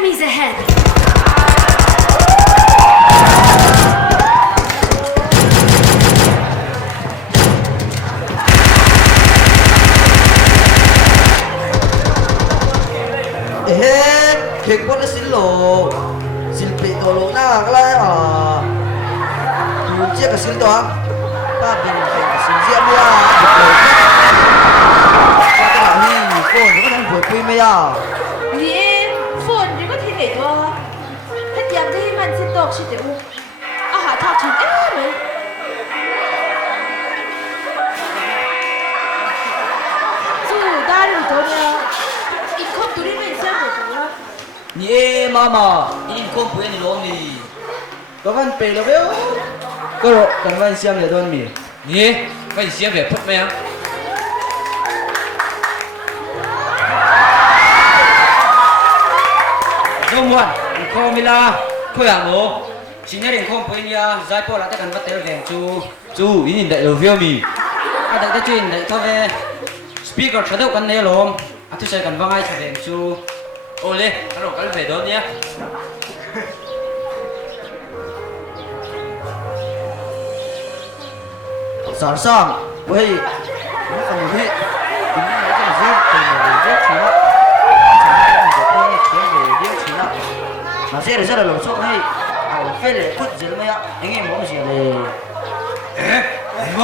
Enemies ahead! Kek pun silo, silpi tolong nak lah. Kunci ke sil doang, tapi kek sil siap ya. Kau tak ni, phone juga nak buat kui maya. Ni phone juga tidak tu. Hadiah tu man sitok situ. Ah, tak cuma ni. Tu dah ni tu ni. Ikut tu ni macam siapa tu? Ni mama, ini kau punya ni long ni. Kau kan pay lo beo. Kau kan kan siam le don mi. Ni, kau siap le put maya. Jomwan, kau mila, kau yang lo. Sini ring kau punya, zai po latih kan betul deng cu, ini dah lo view mi. Ada tu cuin dah tu deh. Speaker sedap kan ni lo. Atu saya kan bangai deng cu. Oleh, kalau kalian vedon ya. Sẵn sàng,喂，我放你，今天这个是真的热气了，热气了，那些人说的老粗嘿，我非得不知没有，应该没事嘞。哎，你么？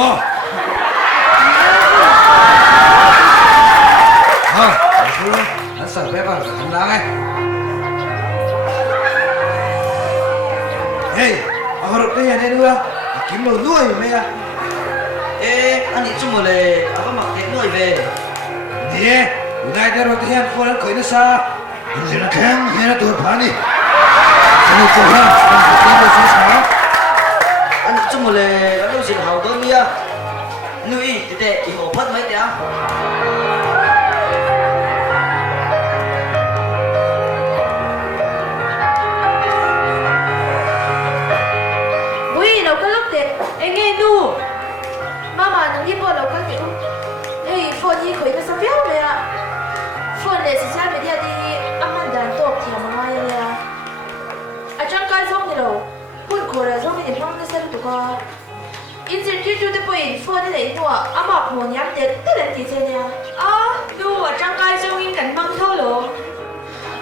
啊，老师，俺上班吧，很难哎。Hei, harus kaya ni dua. Kim lo nuôi mày à? Anh đi chungเลยapa mak kek nuôi về. Dia, udah ada roti yang kau nak kau ini sah. Ini nak keng, ini nak tuh pani. Ini tuh han, ini tuh sih sah. Anh đi chungเลยanh đâu xin hậu đơn nha. Nuôi để hồ phát mấy tiếng. Ui, đâu có lúc đẹp. Anh nghe nu. Mama nang ipo đâu có kiểu. Hey, phone gì khởi nó sao phiếu mày à? Phone này sẽ sai media đi. Aman dan top thì mà ngay nè. À chẳng cái giống như đâu. Phone khởi là giống như phong nó sẽ tụ co. Instead you do the point phone này tụ. Ama phone nhắm đẹp tất là gì thế nè. À, nu à chẳng cái giống như cảnh mang thôi lo.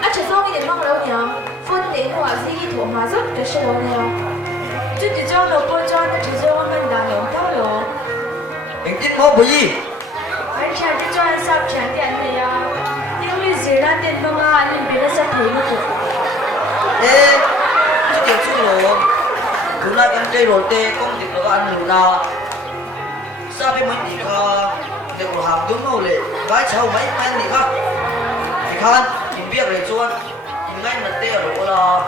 À chỉ giống như mang lâu nhở. Phone này tụ à gì tụ mà rất cái số nè. Chứ chỉ cho nó coi cho nó chỉ cho mình đàn ông thôi lo. Anh ít mốt bởi gì? Anh chàng cho anh sắp chàng tiền này à. Nhưng vì gì ra tiền không à, anh biết nó sắp thấy nó được. Ê, chứ tiền chung rồi. Hôm nay anh chơi rồi tê, công việc nó ăn lù nào. Sao bên mình đi có để của hàng đúng không lệ? Gái cháu mấy anh đi khác. Thì khan, nhìn biết rồi chuan. Nhìn ngay là tê ở độ là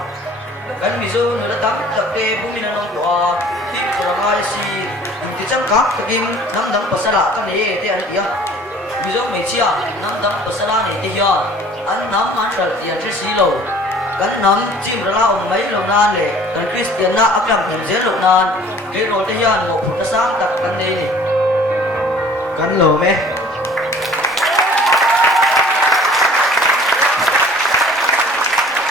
gắn ví dụ nữa là tắm tập tê bố mình nó của hít của nó ai xì. Thì chẳng khác cái kim nắm đấm bớt sala cái này thì anh đi à. Ví dụ mấy chia nắm đấm bớt sala này thì à. Anh nắm ăn rồi thì anh sẽ xí lầu. Anh nắm chim ra ông mấy lầu nan này. Anh Christian na ác làm hình dễ lầu nan. Cái rồi thì anh một phút sáng tập cái này. Cắn lầu mẹ.